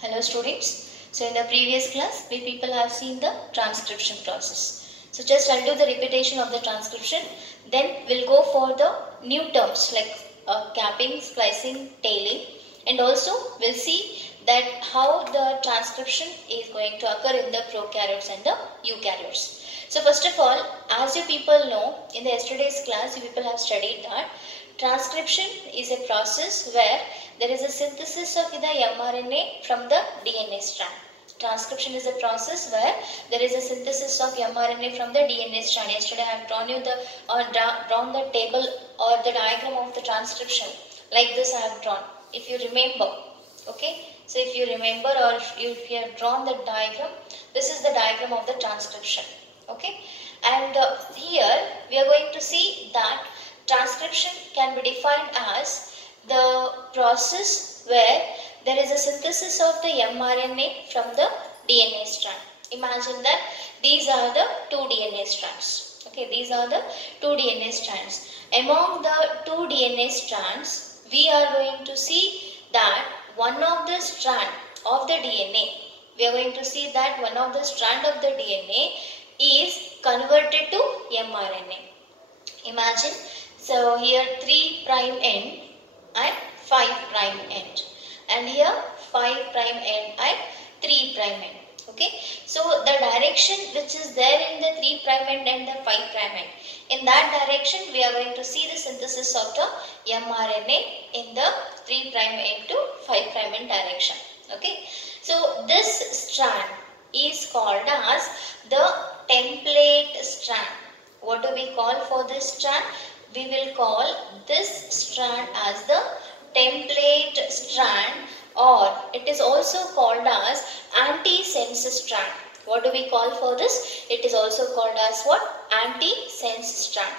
Hello students. So in the previous class, we people have seen the transcription process. So just I'll do the repetition of the transcription. Then we'll go for the new terms like capping, splicing, tailing, and also we'll see that how the transcription is going to occur in the prokaryotes and the eukaryotes. So first of all, as you people know, in the yesterday's class, you people have studied that transcription is a process where there is a synthesis of the mRNA from the DNA strand. Transcription is a process where there is a synthesis of mRNA from the DNA strand. Yesterday I have drawn you drawn the table or the diagram of the transcription. Like this I have drawn. If you remember, okay. So if you remember or if you have drawn the diagram, this is the diagram of the transcription. Okay. And here we are going to see that transcription can be defined as the process where there is a synthesis of the mRNA from the DNA strand. Imagine that these are the two DNA strands. Okay, these are the two DNA strands. Among the two DNA strands, we are going to see that one of the strand of the DNA, we are going to see that one of the strand of the DNA is converted to mRNA. Imagine, so here 3' end and 5' end, and here 5' end and 3' end. Okay, so the direction which is there in the 3' end and the 5' end, in that direction we are going to see the synthesis of the mRNA in the 3' end to 5' end direction. Okay, so this strand is called as the template strand. What do we call for this strand? We will call this strand as the template strand, or it is also called as antisense strand. What do we call for this? It is also called as what? Antisense strand.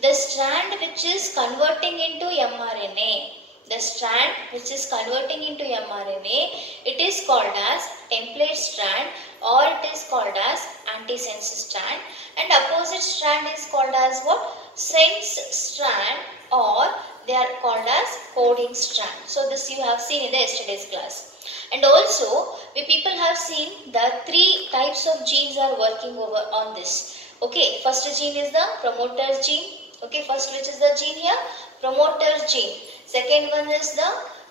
The strand which is converting into mRNA, the strand which is converting into mRNA, it is called as template strand, or it is called as antisense strand, and opposite strand is called as what? Sense strand, or they are called as coding strand. So this you have seen in the yesterday's class. And also we people have seen that three types of genes are working over on this. Okay, first gene is the promoter gene. Okay, first which is the gene here? Promoter gene. Second one is the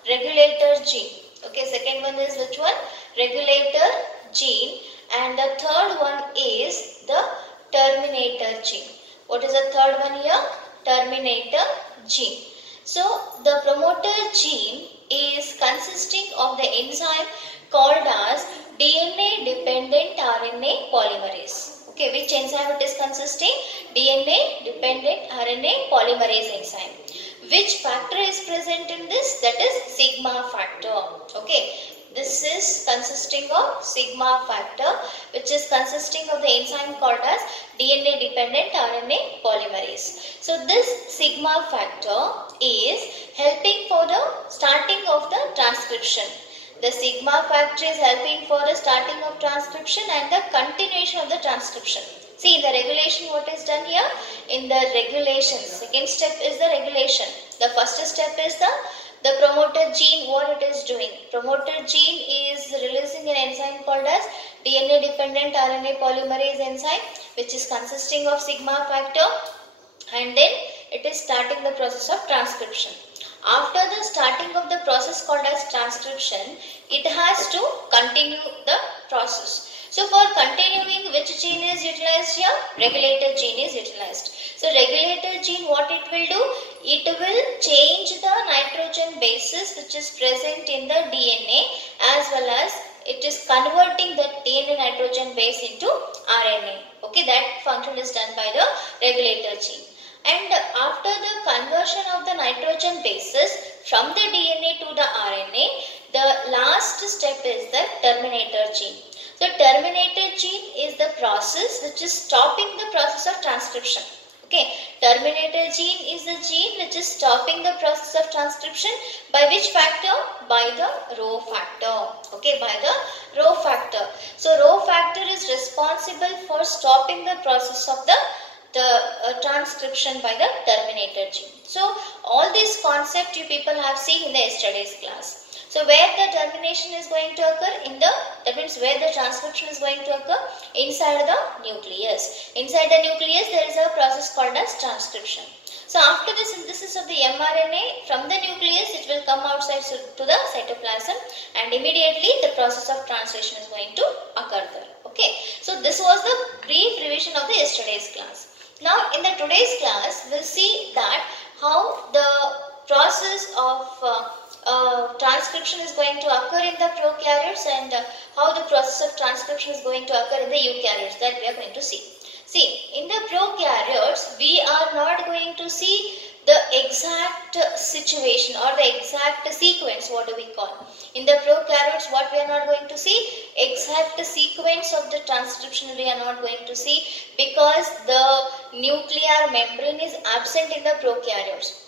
regulator gene. Okay, second one is which one? Regulator gene. And the third one is the terminator gene. What is the third one here? Terminator gene. So the promoter gene is consisting of the enzyme called as DNA dependent RNA polymerase. Okay, which enzyme it is consisting? DNA dependent RNA polymerase enzyme. Which factor is present in this? That is sigma factor. Okay, this is consisting of sigma factor, which is consisting of the enzyme called as DNA dependent RNA polymerase. So this sigma factor is helping for the starting of the transcription. The sigma factor is helping for the starting of transcription and the continuation of the transcription. See, in the regulation what is done here? In the regulation, second step is the regulation. The first step is the promoter gene, what it is doing. Promoter gene is releasing an enzyme called as DNA dependent RNA polymerase enzyme, which is consisting of sigma factor, and then it is starting the process of transcription. After the starting of the process called as transcription, it has to continue the process. So for continuing, which gene is utilized here? Regulator gene is utilized. So regulator gene, what it will do? It will change the nitrogen bases which is present in the DNA, as well as it is converting the DNA nitrogen base into RNA. Okay, that function is done by the regulator gene. And after the conversion of the nitrogen bases from the DNA to the RNA, the last step is the terminator gene. So terminator gene is the process which is stopping the process of transcription. Okay, terminator gene is the gene which is stopping the process of transcription by which factor? By the Rho factor. Okay, by the Rho factor. So Rho factor is responsible for stopping the process of the transcription by the terminator gene. So all these concepts you people have seen in the yesterday's class. So where the termination is going to occur that means where the transcription is going to occur inside the nucleus. Inside the nucleus there is a process called as transcription. So after the synthesis of the mRNA from the nucleus, it will come outside to the cytoplasm, and immediately the process of translation is going to occur there. Okay. So this was the brief revision of the yesterday's class. Now in the today's class, we'll see that how the process of transcription is going to occur in the prokaryotes, and how the process of transcription is going to occur in the eukaryotes, that we are going to see. See, in the prokaryotes, we are not going to see the exact situation or the exact sequence, what do we call. In the prokaryotes, what we are not going to see, exact sequence of the transcription we are not going to see, because the nuclear membrane is absent in the prokaryotes.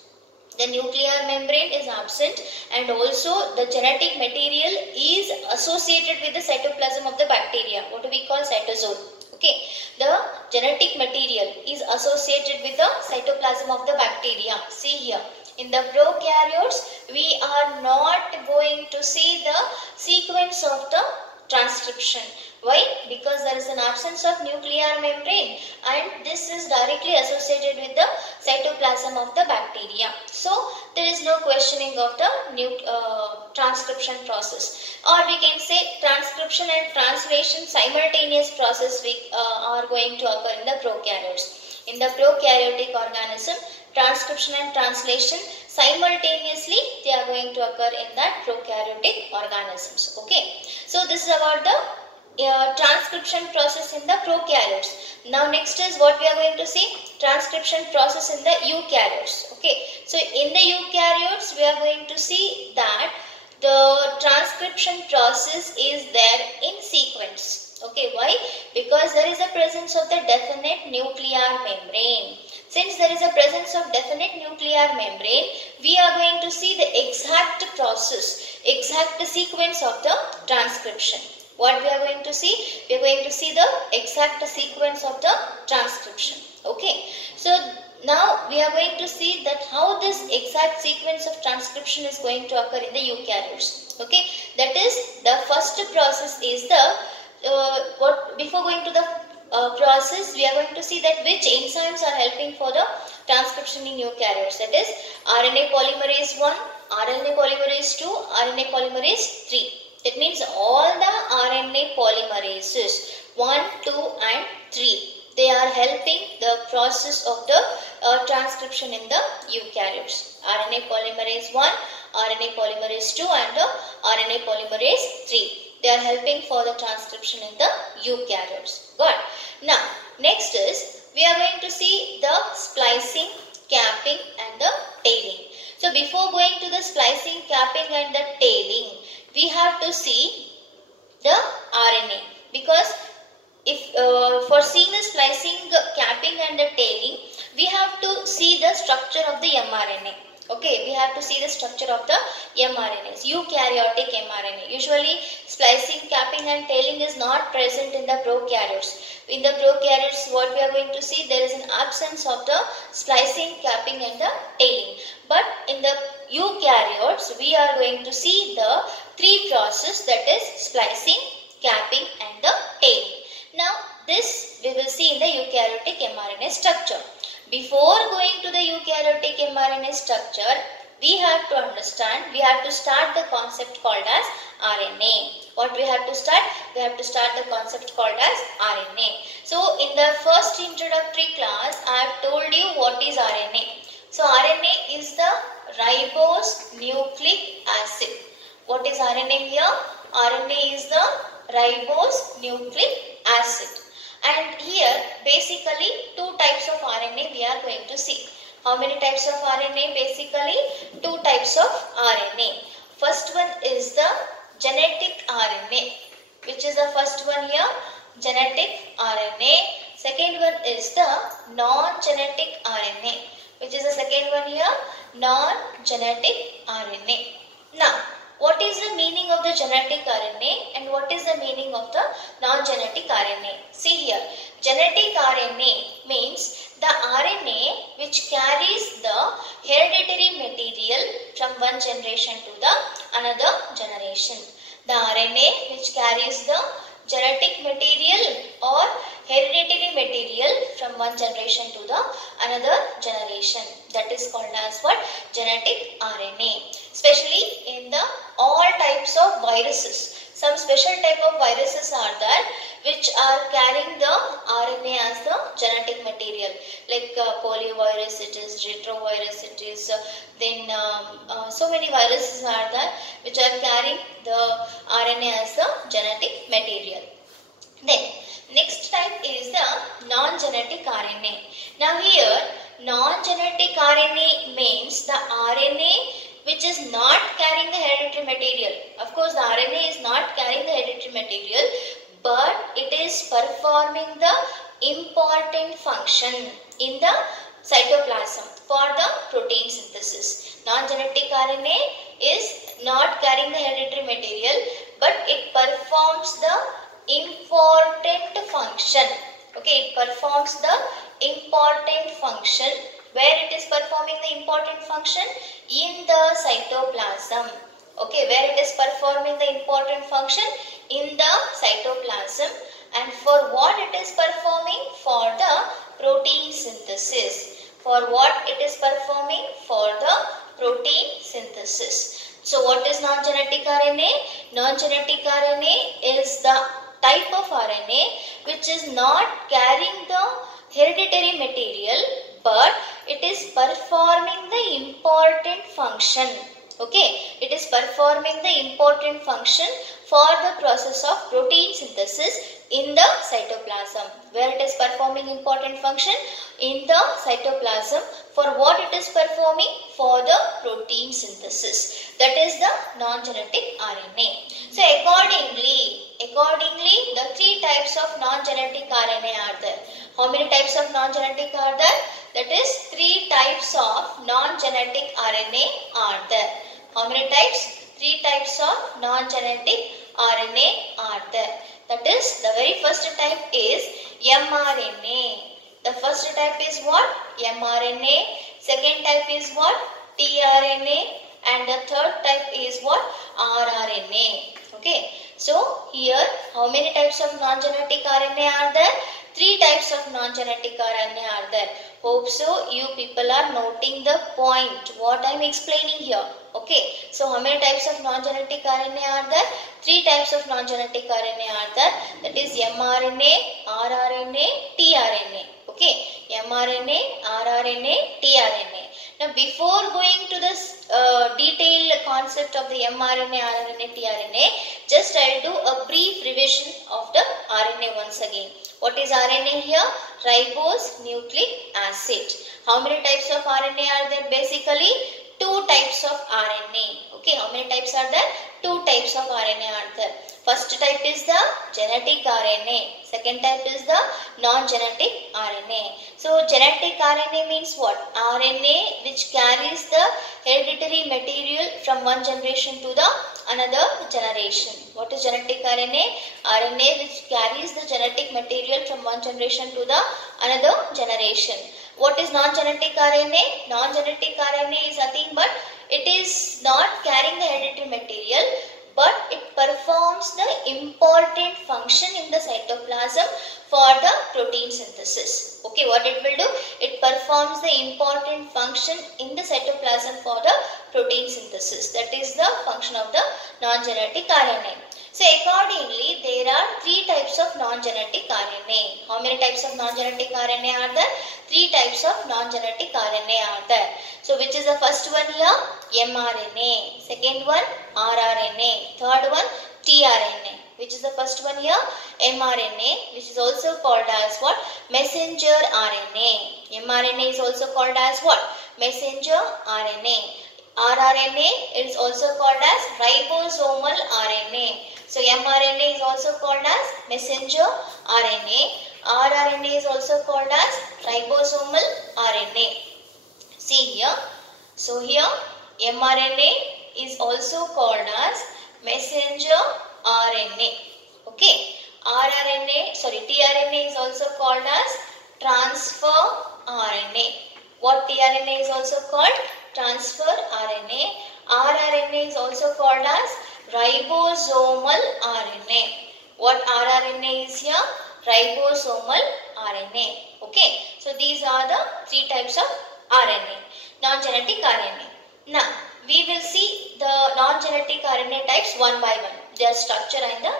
The nuclear membrane is absent, and also the genetic material is associated with the cytoplasm of the bacteria. What do we call cytosol? Okay, the genetic material is associated with the cytoplasm of the bacteria. See here, in the prokaryotes, we are not going to see the sequence of the transcription. Why? Because there is an absence of nuclear membrane, and this is directly associated with the cytoplasm of the bacteria. So there is no questioning of the transcription process, or we can say transcription and translation simultaneous process are going to occur in the prokaryotes. In the prokaryotic organism, transcription and translation simultaneously they are going to occur in that prokaryotic organisms. Okay, so this is about the transcription process in the prokaryotes. Now next is what we are going to see, transcription process in the eukaryotes. Okay, so in the eukaryotes we are going to see that the transcription process is there in sequence. Okay, why? Because there is a presence of the definite nuclear membrane. Since there is a presence of definite nuclear membrane, we are going to see the exact process, exact sequence of the transcription. What we are going to see? We are going to see the exact sequence of the transcription. Okay. So now we are going to see that how this exact sequence of transcription is going to occur in the eukaryotes. Okay. That is, the first process is the before going to the process, we are going to see that which enzymes are helping for the transcription in eukaryotes. That is RNA polymerase 1, RNA polymerase 2, RNA polymerase 3. That means all the RNA polymerases 1, 2 and 3. They are helping the process of the transcription in the eukaryotes. RNA polymerase 1, RNA polymerase 2 and the RNA polymerase 3. They are helping for the transcription in the eukaryotes. Got it? Now, next is we are going to see the splicing, capping and the tailing. So, before going to the splicing, capping and the tailing, we have to see the RNA, because if for seeing the splicing, capping and the tailing, we have to see the structure of the mRNA. Okay, we have to see the structure of the mRNAs, eukaryotic mRNA. Usually, splicing, capping and tailing is not present in the prokaryotes. In the prokaryotes, what we are going to see, there is an absence of the splicing, capping and the tailing. But in the eukaryotes, we are going to see the three processes, that is splicing, capping and the tailing. Now, this we will see in the eukaryotic mRNA structure. Before going to the eukaryotic mRNA structure, we have to understand, we have to start the concept called as RNA. What we have to start? We have to start the concept called as RNA. So, in the first introductory class, I have told you what is RNA. So, RNA is the ribose nucleic acid. What is RNA here? RNA is the ribose nucleic acid. And here basically two types of RNA we are going to see. How many types of RNA? Basically two types of RNA. First one is the genetic RNA. Which is the first one here? Genetic RNA. Second one is the non-genetic RNA. Which is the second one here? Non-genetic RNA. Now, what is the meaning of the genetic RNA and what is the meaning of the non-genetic RNA? See here, genetic RNA means the RNA which carries the hereditary material from one generation to the another generation. The RNA which carries the genetic material or hereditary material from one generation to the another generation, that is called as what? Genetic RNA. Especially in the all types of viruses, some special type of viruses are there which are carrying the RNA as the genetic material, like poliovirus, it is retrovirus, it is then so many viruses are there which are carrying the RNA as the genetic material. Then next type is the non-genetic RNA. Now here non-genetic RNA means the RNA which is not carrying the hereditary material. Of course the RNA is not carrying the hereditary material, but it is performing the important function in the cytoplasm for the protein synthesis. Non-genetic RNA is not carrying the hereditary material, but it performs the important function. Okay, it performs the important function. Where it is performing the important function? In the cytoplasm. Okay, where it is performing the important function? In the cytoplasm. And for what it is performing? For the protein synthesis. For what it is performing? For the protein synthesis. So what is non-genetic RNA? Non-genetic RNA is the type of RNA which is not carrying the hereditary material, but it is performing the important function. Okay, it is performing the important function for the process of protein synthesis in the cytoplasm. Where it is performing important function? In the cytoplasm. For what it is performing? For the protein synthesis. That is the non-genetic RNA. So accordingly the three types of non-genetic RNA are there. How many types of non-genetic are there? That is 3 types of non-genetic RNA are there. How many types? 3 types of non-genetic RNA are there. That is, the very first type is mRNA. The first type is what? mRNA. Second type is what? tRNA. And the third type is what? rRNA. Okay. So here, how many types of non-genetic RNA are there? 3 types of non-genetic RNA are there. Hope so you people are noting the point what I am explaining here. Okay. So how many types of non-genetic RNA are there? 3 types of non-genetic RNA are there. That is mRNA, rRNA, tRNA. Okay. mRNA, rRNA, tRNA. Now before going to this detailed concept of the mRNA, rRNA, tRNA, just I will do a brief revision of the RNA once again. What is RNA here? Ribose nucleic acid. How many types of RNA are there? Basically 2 types of RNA. Okay, how many types are there? 2 types of RNA are there. First type is the genetic RNA. Second type is the non-genetic RNA. So genetic RNA means what? RNA which carries the hereditary material from one generation to the another generation. What is genetic RNA? RNA which carries the genetic material from one generation to the another generation. What is non-genetic RNA? Non-genetic RNA is nothing but it is not carrying the hereditary material, but it performs the important function in the cytoplasm for the protein synthesis. Okay, what it will do? It performs the important function in the cytoplasm for the protein synthesis. That is the function of the non-genetic RNA. So accordingly, there are 3 types of non-genetic RNA. How many types of non-genetic RNA are there? 3 types of non-genetic RNA are there. So which is the first one here? mRNA. Second one, rRNA. Third one, tRNA. Which is the first one here? mRNA, which is also called as what? Messenger RNA. mRNA is also called as what? Messenger RNA. rRNA is also called as ribosomal RNA. So mRNA is also called as messenger RNA. rRNA is also called as ribosomal RNA. See here. So here mRNA is also called as messenger RNA. Okay. tRNA is also called as transfer RNA. What tRNA is also called? Transfer RNA. rRNA is also called as ribosomal RNA. What rRNA is here? Ribosomal RNA. Okay. So these are the three types of RNA. Non-genetic RNA. Now we will see the non-genetic RNA types one by one. Their structure and the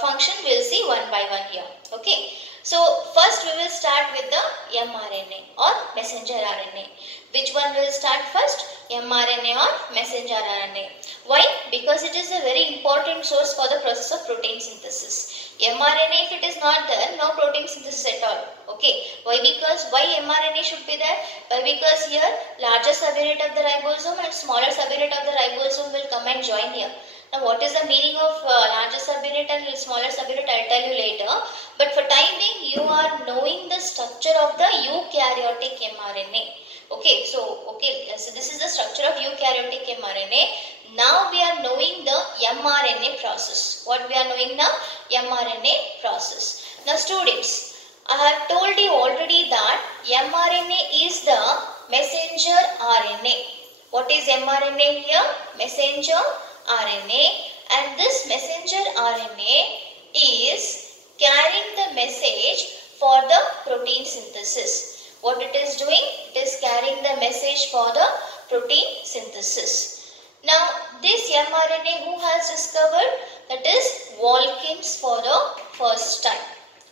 function we will see one by one here. Okay. So first we will start with the mRNA or messenger RNA. Which one will start first? mRNA or messenger RNA. Why? Because it is a very important source for the process of protein synthesis. mRNA, if it is not there, no protein synthesis at all. Okay. Why? Because why mRNA should be there? Why? Because here larger subunit of the ribosome and smaller subunit of the ribosome will come and join here. Now what is the meaning of larger subunit and smaller subunit? I'll tell you later. But for time being, you are knowing the structure of the eukaryotic mRNA. Okay, so this is the structure of eukaryotic mRNA. Now we are knowing the mRNA process. What we are knowing now? mRNA process. Now students, I have told you already that mRNA is the messenger RNA. What is mRNA here? Messenger RNA, and this messenger RNA is carrying the message for the protein synthesis. What it is doing? It is carrying the message for the protein synthesis. Now this mRNA who has discovered? That is Walkins for the first time.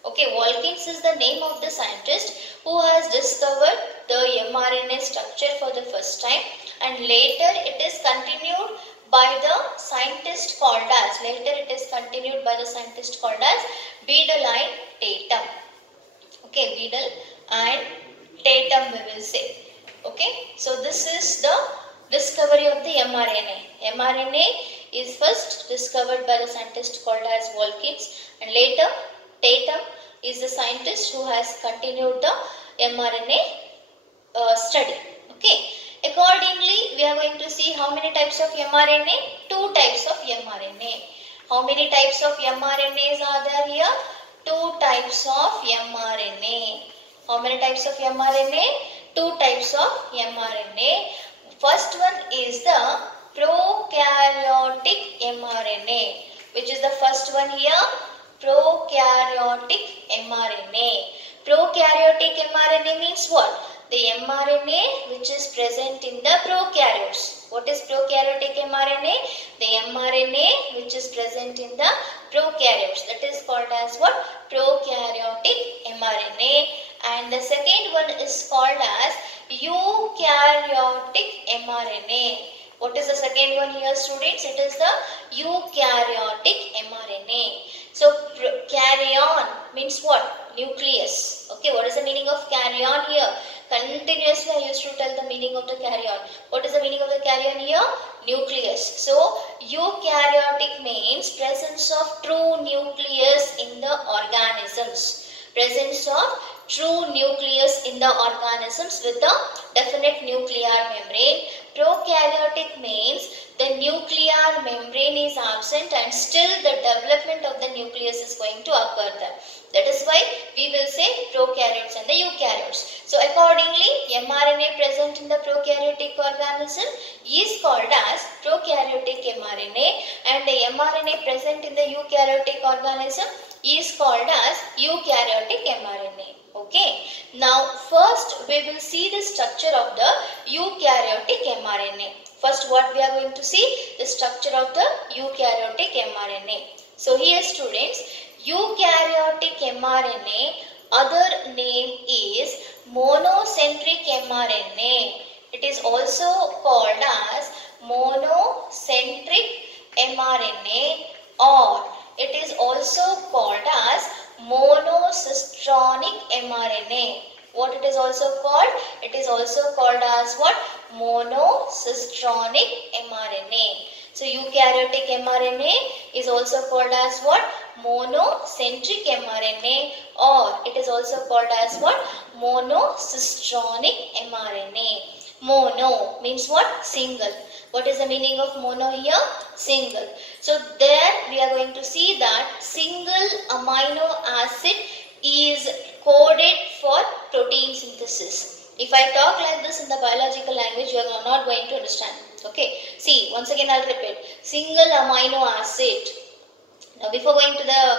Okay, Walkins is the name of the scientist who has discovered the mRNA structure for the first time, and later it is continued by the scientist called as, Beadle and Tatum. Okay, Beadle and Tatum we will say. Okay, so this is the discovery of the mRNA. mRNA is first discovered by the scientist called as Walkins, and later Tatum is the scientist who has continued the mRNA study. Okay. Accordingly, we are going to see how many types of mRNA? Two types of mRNA. How many types of mRNAs are there here? Two types of mRNA. How many types of mRNA? Two types of mRNA. First one is the prokaryotic mRNA. Which is the first one here? Prokaryotic mRNA. Prokaryotic mRNA means what? The mRNA which is present in the prokaryotes. What is prokaryotic mRNA? The mRNA which is present in the prokaryotes. That is called as what? Prokaryotic mRNA. And the second one is called as eukaryotic mRNA. What is the second one here, students? It is the eukaryotic mRNA. So karyon means what? Nucleus. Okay, what is the meaning of karyon here? Continuously I used to tell the meaning of the karyon. What is the meaning of the karyon here? Nucleus. So eukaryotic means presence of true nucleus in the organisms. Presence of true nucleus in the organisms with a definite nuclear membrane. Prokaryotic means the nuclear membrane is absent and still the development of the nucleus is going to occur there. That is why we will say prokaryotes and the eukaryotes. So accordingly, mRNA present in the prokaryotic organism is called as prokaryotic mRNA, and the mRNA present in the eukaryotic organism is called as eukaryotic mRNA. Okay. Now first we will see the structure of the eukaryotic mRNA. First what we are going to see? The structure of the eukaryotic mRNA. So here students, eukaryotic mRNA, other name is monocentric mRNA. It is also called as monocentric mRNA, or it is also called as monocistronic mRNA. What it is also called? It is also called as what? Monocistronic mRNA. So eukaryotic mRNA is also called as what? Monocentric mRNA, or it is also called as what? Monocistronic mRNA. Mono means what? Single. What is the meaning of mono here? Single. So there we are going to see that single amino acid is coded for protein synthesis. If I talk like this in the biological language, you are not going to understand. Okay, see, once again I'll repeat. Single amino acid. Now before going to the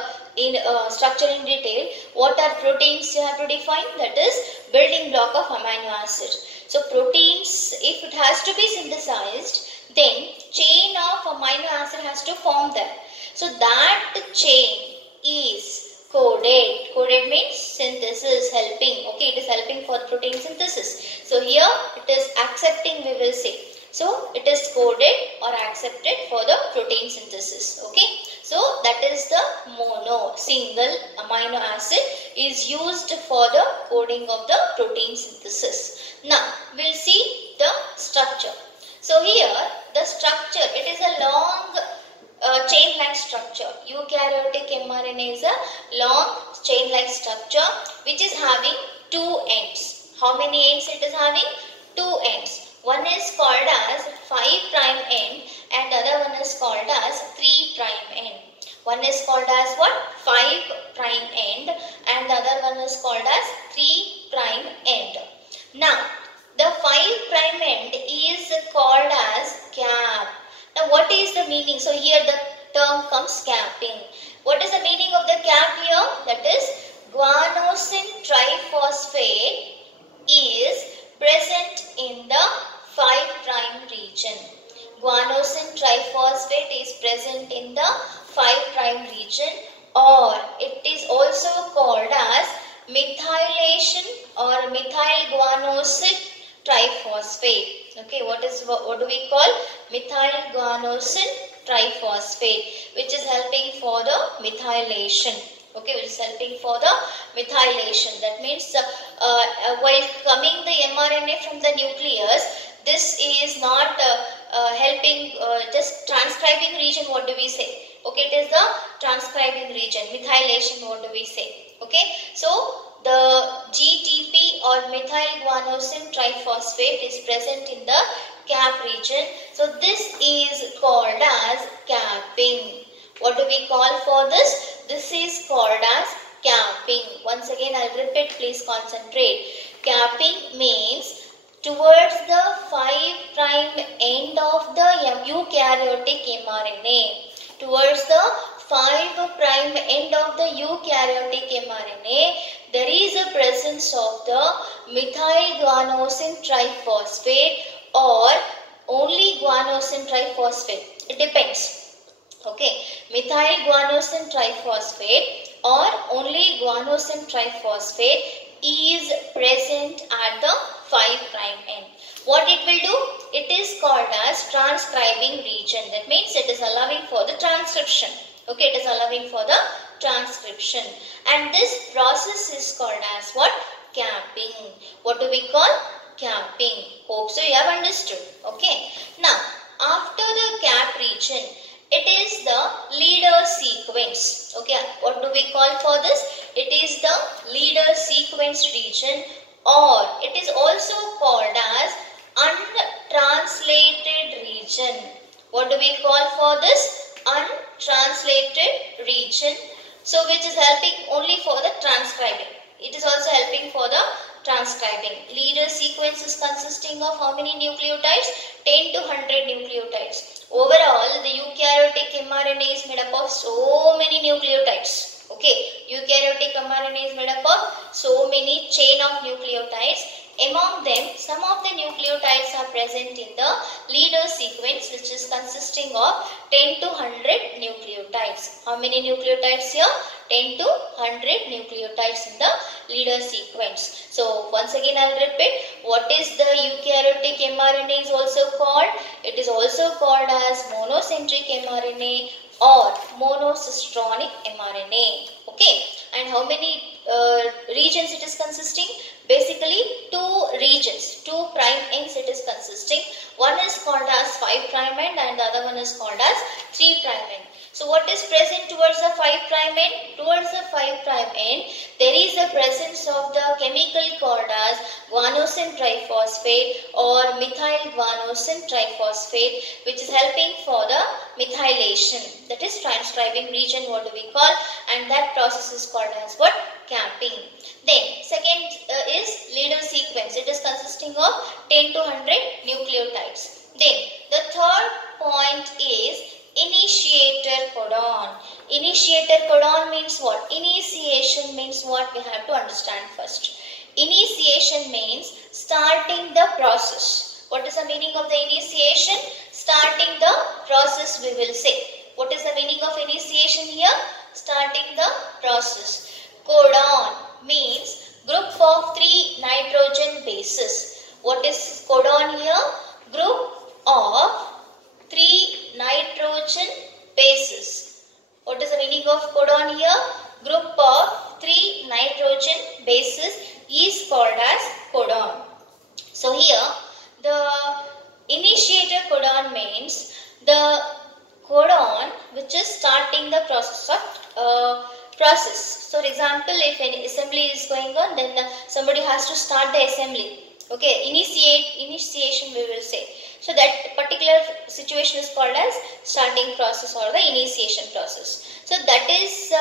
structure in detail, what are proteins you have to define? That is building block of amino acid. So proteins, if it has to be synthesized, then chain of amino acid has to form there. So that chain is coded. Coded means synthesis, helping. Okay, it is helping for protein synthesis. So here it is accepting, we will say. So it is coded or accepted for the protein synthesis. Okay, so that is the mono, single amino acid is used for the coding of the protein synthesis. Now we'll see the structure. So here the structure, it is a long chain-like structure. Eukaryotic mRNA is a long chain-like structure which is having two ends. How many ends it is having? Two ends. One is called as 5' end and the other one is called as 3' end. One is called as what? 5' end and the other one is called as 3' end. Now, the 5' end is called as cap. Now, what is the meaning? So, here the term comes capping. What is the meaning of the cap here? That is, guanosine triphosphate is present in the 5' region. Guanosine triphosphate is present in the 5' region, or it is also called as methylation or methyl guanosine triphosphate. Okay, what do we call? Methyl guanosine triphosphate, which is helping for the methylation. Okay, which is helping for the methylation. That means while coming the mRNA from the nucleus, this is not helping just transcribing region. What do we say? Okay, it is the transcribing region. Methylation, what do we say? Okay, so the GTP or methyl guanosine triphosphate is present in the cap region. So this is called as capping. What do we call for this? This is called as capping. Once again, I'll repeat, please concentrate. Capping means towards the 5' end of the eukaryotic mRNA. Towards the 5' end of the eukaryotic mRNA, there is a presence of the methyl guanosine triphosphate or only guanosine triphosphate. It depends. Okay, methyl guanosine triphosphate or only guanosine triphosphate is present at the 5' end. What it will do? It is called as transcribing region. That means it is allowing for the transcription. Okay, it is allowing for the transcription. And this process is called as what? Capping. What do we call? Capping. Hope so you have understood. Okay. Now, after the cap region, it is the leader sequence. Okay, what do we call for this? It is the leader sequence region, or it is also called as untranslated region. What do we call for this? Untranslated region. So which is helping only for the transcribing. It is also helping for the transcribing. Leader sequence is consisting of how many nucleotides? 10 to 100 nucleotides. Overall, the eukaryotic mRNA is made up of so many nucleotides. Okay, eukaryotic mRNA is made up of so many chain of nucleotides. Among them, some of the nucleotides are present in the leader sequence, which is consisting of 10 to 100 nucleotides. How many nucleotides here? 10 to 100 nucleotides in the leader sequence. So, once again I will repeat, what is the eukaryotic mRNA is also called? It is also called as monocentric mRNA or monocistronic mRNA. Okay, and how many regions it is consisting? Basically, two regions, 2' ends it is consisting. One is called as 5' end and the other one is called as 3' end. So what is present towards the 5' end? Towards the 5' end, there is the presence of the chemical called as guanosine triphosphate or methyl guanosine triphosphate, which is helping for the methylation. That is transcribing region, what do we call? And that process is called as what? Capping. Then second is leader sequence. It is consisting of 10 to 100 nucleotides. Then The third point is initiator codon. Initiator codon means what? Initiation means what? We have to understand first. Initiation means starting the process. What is the meaning of the initiation? Starting the process, we will say. What is the meaning of initiation here? Starting the process. Codon means group of 3 nitrogen bases. What is codon here? Group of 3 nitrogen bases. What is the meaning of codon here? Group of 3 nitrogen bases is called as codon. So here the initiator codon means the codon which is starting the process of process. So for example, if any assembly is going on, then somebody has to start the assembly. Okay, initiation we will say. So that particular situation is called as starting process or the initiation process. So that is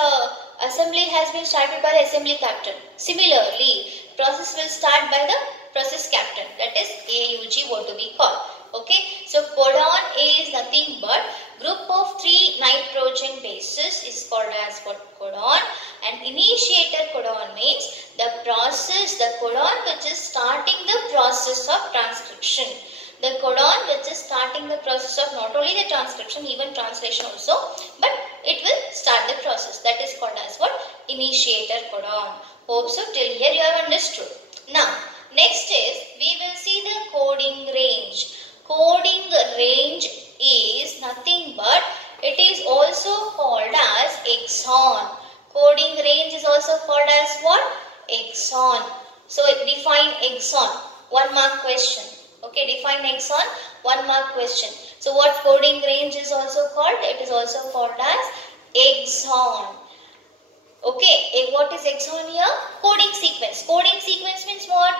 assembly has been started by the assembly captain. Similarly, process will start by the process captain, that is AUG, what do we call. Okay, so codon is nothing but group of 3 nitrogen bases is called as what? Codon. And initiator codon means the process, the codon which is starting the process of transcription. The codon which is starting the process of not only the transcription, even translation also, but it will start the process. That is called as what? Initiator codon. Hope so till here you have understood. Now, next is we will see the coding range. Coding range is nothing but it is also called as exon. Coding range is also called as what? Exon. So define exon. 1 mark question. Okay, define exon. 1 mark question. So what coding range is also called? It is also called as exon. Okay, what is exon here? Coding sequence. Coding sequence means what?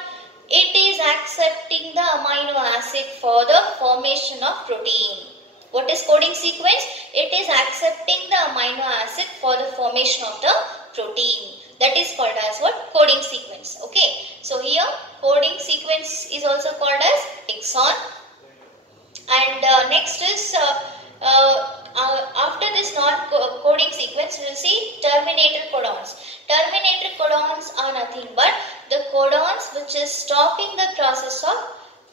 It is accepting the amino acid for the formation of protein. What is coding sequence? It is accepting the amino acid for the formation of the protein. That is called as what? Coding sequence. Okay. So here coding sequence is also called as exon. And next is after this non-coding sequence, we will see terminator codons. Terminator codons are nothing but the codons which is stopping the process of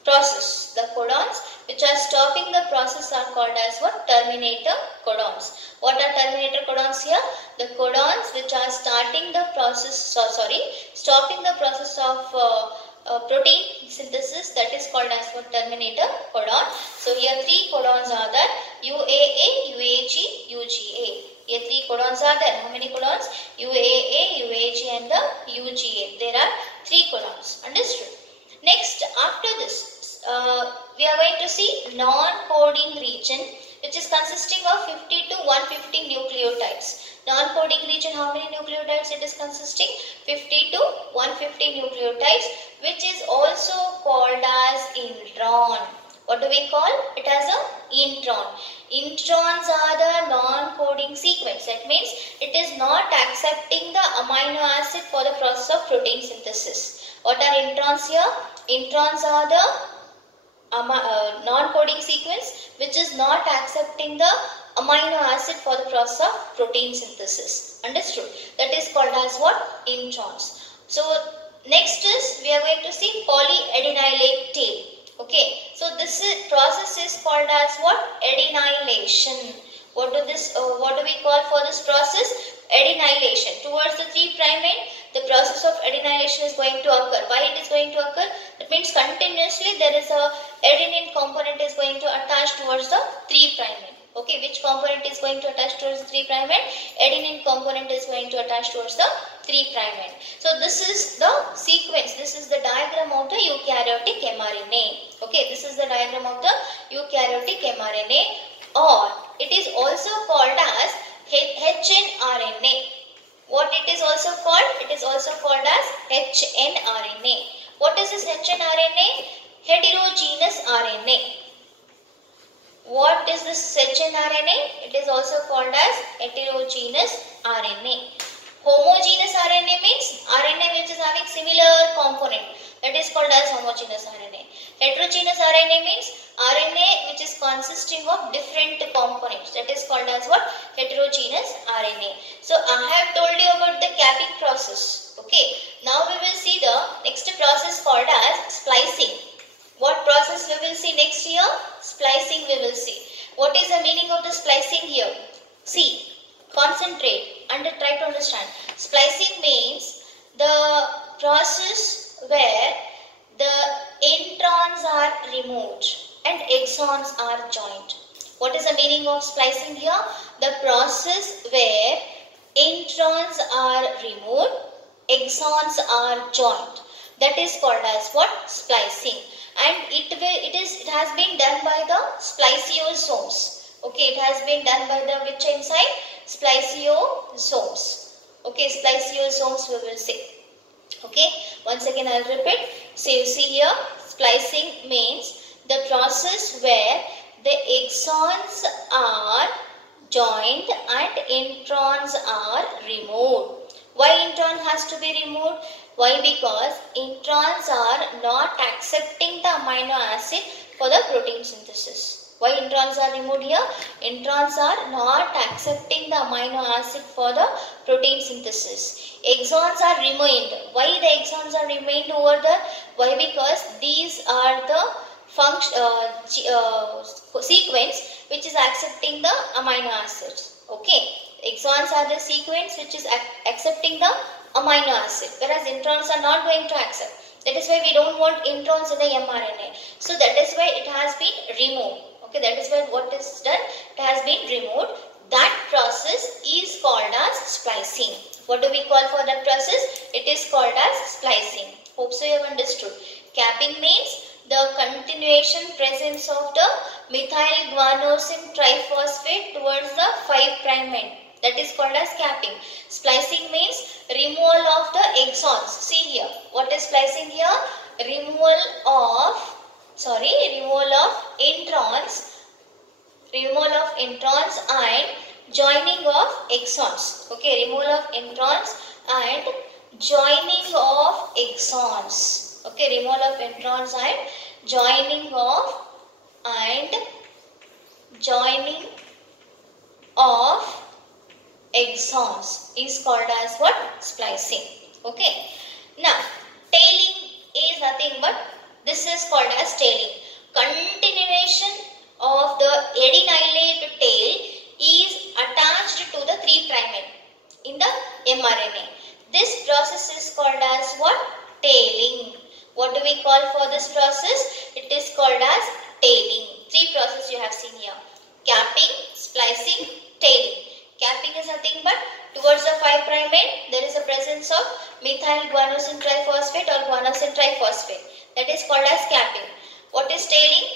process. The codons which are stopping the process are called as what? Terminator codons. What are terminator codons here? The codons which are starting the process, stopping the process of protein synthesis, that is called as what? Terminator codon. So here 3 codons are there: UAA, UAG, UGA. Here 3 codons are there. How many codons? UAA, UAG and the UGA. There are 3 codons. Understood? Next, after this, we are going to see non-coding region, which is consisting of 50 to 150 nucleotides. Non-coding region, how many nucleotides it is consisting? 50 to 150 nucleotides, which is also called as intron. What do we call it as a intron? Introns are the non-coding sequence. That means it is not accepting the amino acid for the process of protein synthesis. What are introns here? Introns are the non-coding sequence which is not accepting the amino acid for the process of protein synthesis. Understood? That is called as what? Introns. So next is we are going to see polyadenylate tail. Okay, so this process is called as what? Adenylation. What do we call for this process? Adenylation. Towards the 3' end, the process of adenylation is going to occur. Why it is going to occur? That means continuously there is a adenine component is going to attach towards the 3' end. Okay, which component is going to attach towards the 3' end? Adenine component is going to attach towards the 3' end. So this is the sequence. This is the diagram of the eukaryotic mRNA. Okay, this is the diagram of the eukaryotic mRNA, or it is also called as hnRNA. What it is also called? It is also called as hnRNA. What is this hnRNA? Heterogeneous RNA. What is this hnRNA? It is also called as heterogeneous RNA. Homogeneous RNA means RNA which is having similar component, that is called as homogeneous RNA. Heterogeneous RNA means RNA which is consisting of different components, that is called as what? Heterogeneous RNA. So I have told you about the capping process. Okay, now we will see the next process called as splicing. What process we will see next here? Splicing we will see. What is the meaning of the splicing here? See, concentrate and try to understand. Splicing means the process where the introns are removed and exons are joined. What is the meaning of splicing here? The process where introns are removed, exons are joined. That is called as what? Splicing. And it has been done by the spliceosomes. Okay, it has been done by the which enzyme? Spliceosomes. Okay, spliceosomes we will say. Okay, once again I will repeat. So you see here, splicing means the process where the exons are joined and introns are removed. Why intron has to be removed? Why? Because introns are not accepting the amino acid for the protein synthesis. Why introns are removed here? Introns are not accepting the amino acid for the protein synthesis. Exons are remained. Why the exons are remained over there? Why? Because these are the sequence which is accepting the amino acids. Okay, exons are the sequence which is accepting the amino acid, whereas introns are not going to accept. That is why we don't want introns in the mRNA. So that is why it has been removed. Okay, that is why what is done? It has been removed. That process is called as splicing. What do we call for that process? It is called as splicing. Hope so you have understood. Capping means the continuation presence of the methyl guanosine triphosphate towards the 5' end. That is called as capping. Splicing means removal of the exons. See here. What is splicing here? Removal of introns. Removal of introns and joining of exons. Okay, removal of introns and joining of exons. Okay, removal of introns and joining of exons is called as what? Splicing. Okay. Now, tailing is nothing but this is called as tailing. Continuation of the adenylate tail is attached to the 3' end in the mRNA. This process is called as what? Tailing. What do we call for this process? It is called as tailing. 3 processes you have seen here. Capping, splicing, tailing. Capping is nothing but towards the 5' end there is a presence of methyl guanosine triphosphate or guanosine triphosphate. That is called as capping. What is tailing?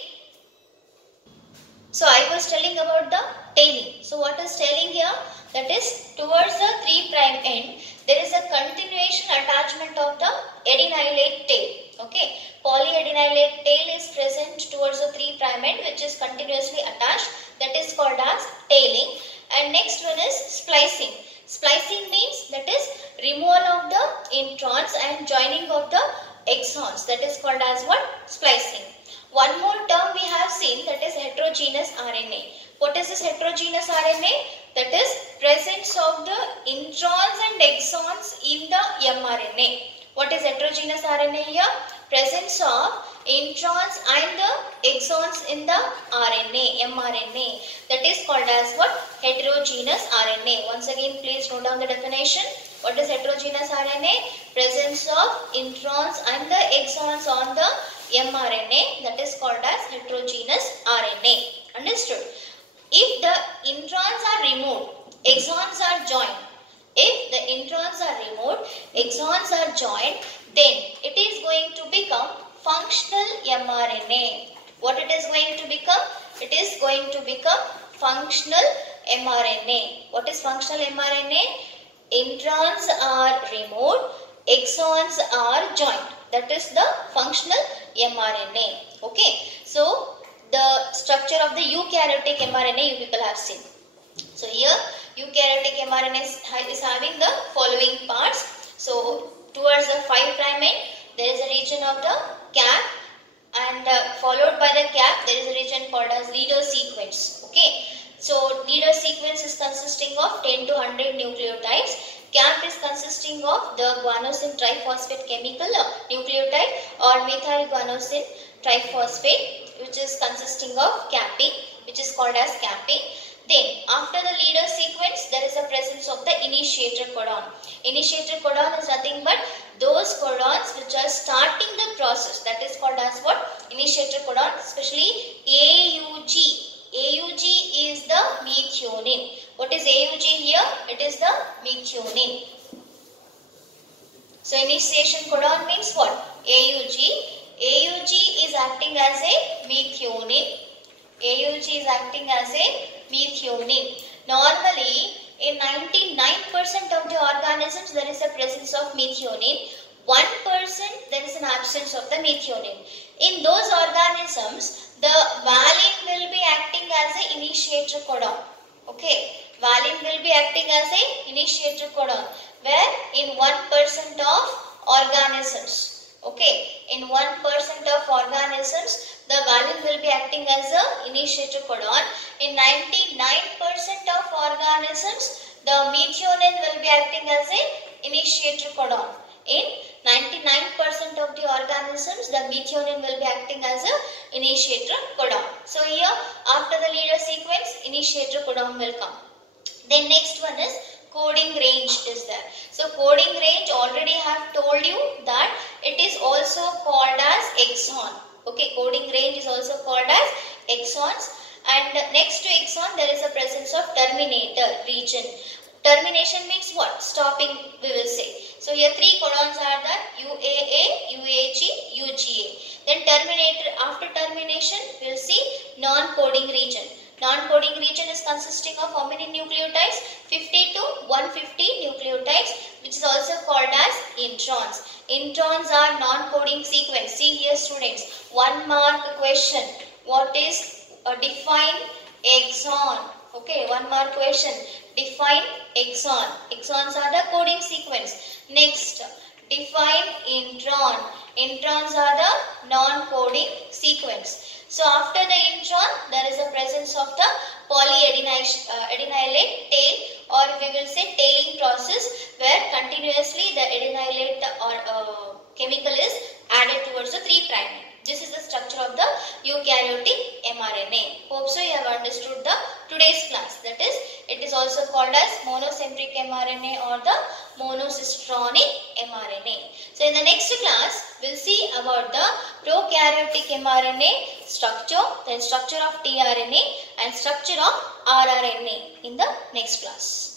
So I was telling about the tailing. So what is tailing here? That is towards the 3' end there is a continuation attachment of the adenylate tail. Okay, polyadenylate tail is present towards the 3' end which is continuously attached. That is called as tailing. And next one is splicing. Splicing means that is removal of the introns and joining of the exons. That is called as what? Splicing. One more term we have seen, that is heterogeneous RNA. What is this heterogeneous RNA? That is presence of the introns and exons in the mRNA. What is heterogeneous RNA here? Presence of introns and the exons in the mRNA. That is called as what? Heterogeneous RNA. Once again, please note down the definition. What is heterogeneous RNA? Presence of introns and the exons on the mRNA. That is called as heterogeneous RNA. Understood? If the introns are removed, exons are joined. If the introns are removed, exons are joined, then it is going to become functional mRNA. What it is going to become? It is going to become functional mRNA. What is functional mRNA? Introns are removed, exons are joined. That is the functional mRNA. Okay. So, the structure of the eukaryotic mRNA you people have seen. So, here Eukaryotic mRNA is having the following parts. So towards the 5' end, there is a region of the cap, and followed by the cap, there is a region called as leader sequence. Okay. So leader sequence is consisting of 10 to 100 nucleotides. Cap is consisting of the guanosine triphosphate chemical nucleotide or methyl guanosine triphosphate, which is consisting of capping, which is called as capping. Then after the leader sequence, there is a presence of the initiator codon. Initiator codon is nothing but those codons which are starting the process. That is called as what? Initiator codon, especially AUG. AUG is the methionine. What is AUG here? It is the methionine. So initiation codon means what? AUG. AUG is acting as a methionine. AUG is acting as a methionine. Normally, in 99% of the organisms, there is a presence of methionine. 1% there is an absence of the methionine. In those organisms, the valine will be acting as an initiator codon. Okay, valine will be acting as an initiator codon, where in 1% of organisms, okay, in 1% of organisms, the valine will be acting as an initiator codon. In 99% of organisms, the methionine will be acting as an initiator codon. In 99% of the organisms, the methionine will be acting as a initiator codon. So here, after the leader sequence, initiator codon will come. Then next one is coding range is there. So coding range, already have told you that it is also called as exon. Okay, coding range is also called as exons. And next to exon, there is a presence of terminator region. Termination means what? Stopping, we will say. So here three codons are that UAA, UAG, UGA. Then terminator, after termination, we will see non-coding region. Non-coding region is consisting of how many nucleotides? 50 to 150 nucleotides, which is also called as introns. Introns are non-coding sequence. See here students, 1 mark question. What is a define exon? Okay, 1 mark question. Define exon. Exons are the coding sequence. Next, define intron. Introns are the non-coding sequence. So after the intron, there is a presence of the polyadenylate tail, or we will say tailing process, where continuously the adenylate or chemical is added towards the 3'. This is the structure of the eukaryotic mRNA. Hope so you have understood the today's class. That is, it is also called as monocentric mRNA or the monocistronic mRNA. So in the next class, we'll see about the prokaryotic mRNA structure, then structure of tRNA and structure of rRNA in the next class.